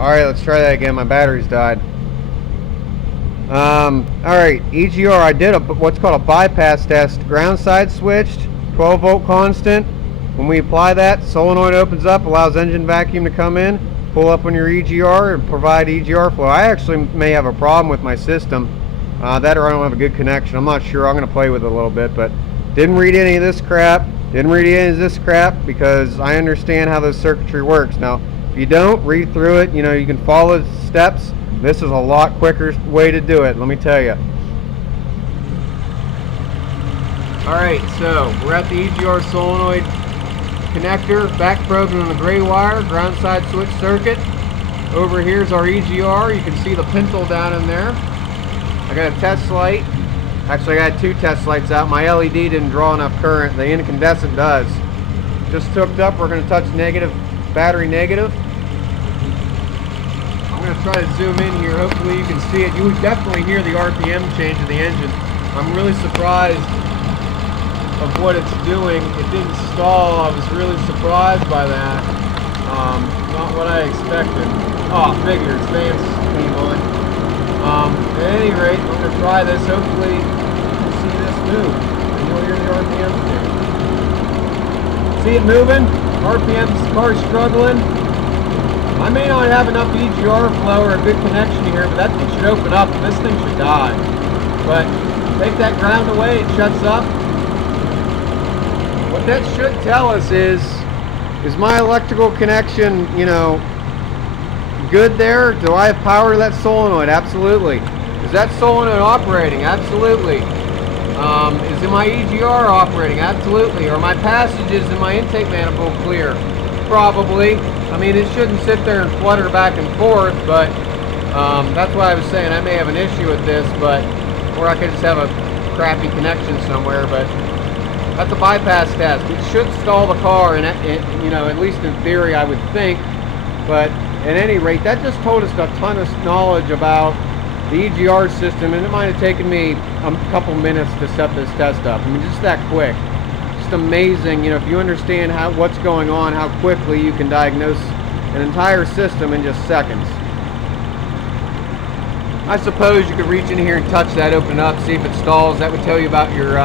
Alright, let's try that again. My battery's died. Alright, EGR, I did what's called a bypass test. Ground side switched, 12 volt constant. When we apply that, solenoid opens up, allows engine vacuum to come in, pull up on your EGR and provide EGR flow. I actually may have a problem with my system. That or I don't have a good connection. I'm not sure. I'm going to play with it a little bit, but didn't read any of this crap. Didn't read any of this crap because I understand how this circuitry works. Now, if you don't, read through it. You know, you can follow the steps. This is a lot quicker way to do it, let me tell you. Alright, so we're at the EGR solenoid connector, back probing on the gray wire, ground side switch circuit. Over here's our EGR. You can see the pintle down in there. I got a test light. Actually, I got 2 test lights out. My LED didn't draw enough current. The incandescent does. Just hooked up. We're going to touch negative, battery negative. I'm going to try to zoom in here. Hopefully you can see it. You would definitely hear the RPM change of the engine. I'm really surprised of what it's doing. It didn't stall. I was really surprised by that. Not what I expected. Oh, figures. Fans came on. At any rate, I'm going to try this. Hopefully you'll see this move and you'll hear the RPM change. See it moving? RPM's car's struggling. I may not have enough EGR flow or a good connection here, but that thing should open up and this thing should die. But take that ground away, it shuts up. What that should tell us is my electrical connection, you know, good there? Do I have power to that solenoid? Absolutely. Is that solenoid operating? Absolutely. Is my EGR operating? Absolutely. Are my passages in my intake manifold clear? Probably. I mean, it shouldn't sit there and flutter back and forth, but that's why I was saying I may have an issue with this, but or I could just have a crappy connection somewhere, but that's a bypass test. It should stall the car, and you know, at least in theory, I would think, but at any rate, that just told us a ton of knowledge about the EGR system, and it might have taken me a couple minutes to set this test up. I mean, just that quick. Just amazing, you know, if you understand what's going on, how quickly you can diagnose an entire system in just seconds. I suppose you could reach in here and touch that, open it up, see if it stalls. That would tell you about your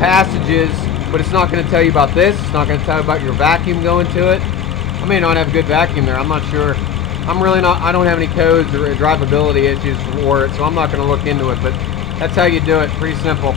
passages, but it's not going to tell you about this. It's not going to tell you about your vacuum going to it. I may not have good vacuum there, I'm not sure. I don't have any codes or drivability issues for it, so I'm not going to look into it, but that's how you do it, pretty simple.